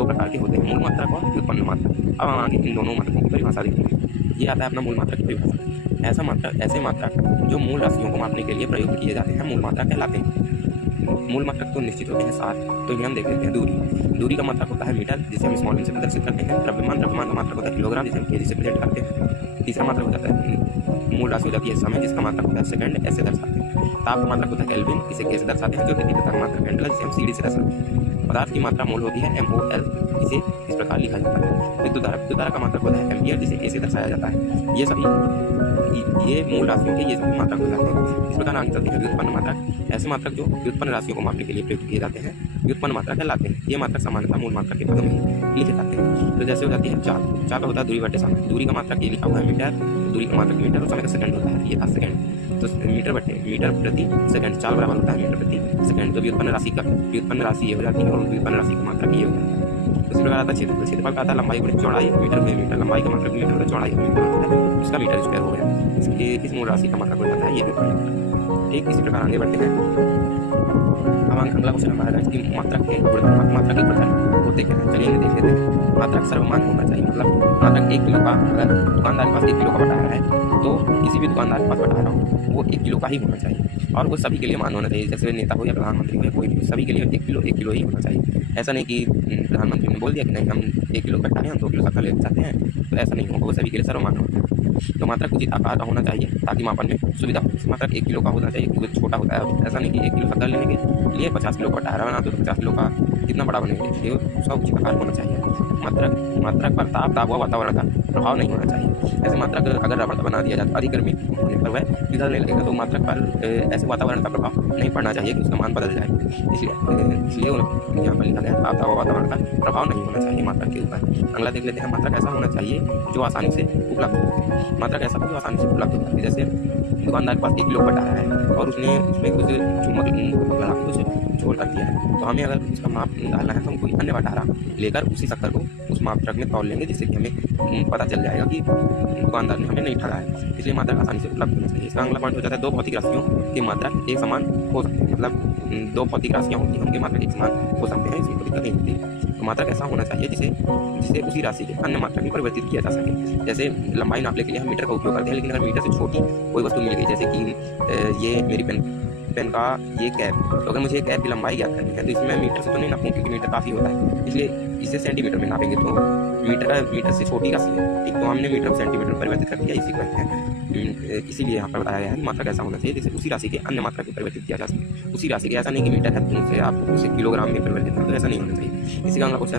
दो प्रकार के होते हैं, मूल मात्रक और व्युत्पन्न मात्रक। अब हम आगे इन दोनों मात्रकों की परिभाषा देखेंगे। ये आता है अपना मूल मात्रक की परिभाषा। ऐसे मात्रक जो मूल राशियों को मापने के लिए प्रयोग किए जाते हैं मूल मात्रक कहलाते हैं। मूल मात्रक तो निश्चित होते हैं 7, तो इन्हें हम देख लेते हैं। दूरी का मात्रक होता है मीटर, जिसे हम स्मॉल m से प्रदर्शित करते हैं। द्रव्यमान का मात्रक होता है किलोग्राम, जिसे हम kg से प्रेजेंट करते हैं। तीसरा मात्रक हो जाता है मूल राशि हो जाती है समय, जिसका मात्रक होता है सेकंड, ऐसे दर्शाते हैं। ताप का मात्रक होता है केल्विन, इसे K से दर्शाते हैं। जो कि तीव्रता का मात्रक कैंडल, जिसे हम CD से दर्शाते हैं। पदार्थ की मात्रा मोल होती है MOL, इसे इस प्रकार लिखा जाता है। विद्युत धारा का मात्रक होता है एम्पियर, जिसे A से दर्शाया जाता है। ये मूल राशियों के ये सभी मात्रक हो जाते हैं। इस प्रकार आगे चलते हैं व्युत्पन्न मात्रक। ऐसे मात्रक जो व्युत्पन्न राशियों को मापने के लिए प्रयुक्त किए जाते हैं व्युत्पन्न मात्रक कहलाते हैं। ये मात्रक सामान्यतः मूल मात्रक के पदों में लिखे जाते हैं। तो जैसे हो जाती है चाल होता है दूरी बटे समय। दूरी का मात्रक ये लिखा हुआ है मीटर, दूरी का मात्रक मीटर और समय का सेकंड होता है, ये था सेकंड। तो मीटर प्रति सेकंड, चाल बराबर होता है मीटर प्रति सेकंड। तो व्युत्पन्न राशि ये हो जाती है और व्युत्पन्न राशि का मात्रक ये हो जाता है। इसी प्रकार आता है क्षेत्रफल का आता है लंबाई गुणित चौड़ाई, मीटर में मीटर, लंबाई का मात्रक मीटर, चौड़ाई मीटर होता है, उसका मीटर स्क्वायर हो गया। इस मूल राशि का मात्रक हो जाता है ये व्युत्पन्न मात्रक। ठीक इसी प्रकार आगे बढ़ते हैं। अब अगला क्वेश्चन हमारा है कि मात्रक के गुणधर्म होते क्या हैं। चलिए इन्हें देख लेते हैं। मात्रक सर्वमान्य होना चाहिए, मतलब मात्रक 1 किलो का, अगर दुकानदार के पास 1 किलो का बटा रहा है तो किसी भी दुकानदार के पास बटा रहा हो वो 1 किलो का ही होना चाहिए और वो सभी के लिए मान्य होना चाहिए। जैसे नेता हो या प्रधानमंत्री हो या कोई भी, सभी के लिए 1 किलो ही होना चाहिए। ऐसा नहीं कि प्रधानमंत्री ने बोल दिया कि नहीं हम 1 किलो बटा रहे हैं, हम 2 किलो शक्कर लेना चाहते हैं, तो ऐसा नहीं होगा, वो सभी के लिए सर्वमान्य होता है। तो मात्रक उचित आकार का होना चाहिए ताकि मापन में सुविधा हो। मात्रक 1 किलो का होना चाहिए क्योंकि छोटा होता है। ऐसा नहीं कि 1 किलो शक्कर लेने के लिए 50 किलो बटा रहा है, तो 50 किलो का कितना बड़ा बनेगा, ये उसका उचित आकार होना चाहिए। मात्रक पर ताप व वातावरण का प्रभाव नहीं होना चाहिए। ऐसे मात्रक अगर रबड़ का बना दिया जाए तो अधिक गर्मी होने पर वह पिघलने लगेगा, तो मात्रक पर ऐसे वातावरण का प्रभाव नहीं पड़ना चाहिए कि उसका मान बदल जाए। इसलिए यहाँ पर लिखा गया ताप व वातावरण का प्रभाव नहीं होना चाहिए मात्रक के ऊपर। अगला देख लेते हैं। मात्रक ऐसा होना चाहिए जो आसानी से उपलब्ध हो। मात्रक ऐसा जो आसानी से उपलब्ध होता है। जैसे दुकानदार के पास 1 किलो बटा रहा है और उसने उसमें कुछ चुम्बक लगा कुछ छोड़ कर दिया है, तो हमें अगर उसका माप डालना है तो हम कोई अन्य बटारा लेकर उसी शक्कर को उस मात्रक में तौल लेंगे, जिससे कि हमें पता चल जाएगा कि दुकानदार ने हमें नहीं ठगा है। इसलिए मात्रक आसानी से उपलब्ध होना चाहिए। इसका अगला पॉइंट हो जाता है 2 भौतिक राशियों के मात्रक एक समान हो सकते हैं। मतलब 2 भौतिक राशियाँ होती हैं, उनके मात्रक एक समान हो सकते हैं, इसमें कोई दिक्कत नहीं होती। तो मात्रक ऐसा होना चाहिए जिसे उसी राशि के अन्य मात्रक में परिवर्तित किया जा सके। जैसे लंबाई नापने के लिए हम मीटर का उपयोग करते हैं, लेकिन अगर मीटर से छोटी कोई वस्तु मिल गई, जैसे कि ये मेरी पेन का ये कैप, तो अगर मुझे ये कैप की लंबाई ज्ञात करनी है तो इसमें मीटर से तो नहीं नापूँ क्योंकि मीटर काफ़ी होता है, इसलिए इसे सेंटीमीटर में नापेंगे तो मीटर से छोटी राशि है। ठीक, तो हमने मीटर को सेंटीमीटर में परिवर्तित कर दिया, इसी कहते हैं। इसीलिए यहाँ पर बताया गया है कि मात्रक ऐसा होना चाहिए जिसे उसी राशि के अन्य मात्रक में परिवर्तित किया जा सके। उसी राशि के, ऐसा नहीं कि मीटर है तो उसे आप उसे किलोग्राम में परिवर्तित करें, तो ऐसा नहीं होना चाहिए। इसी का अगला क्वेश्चन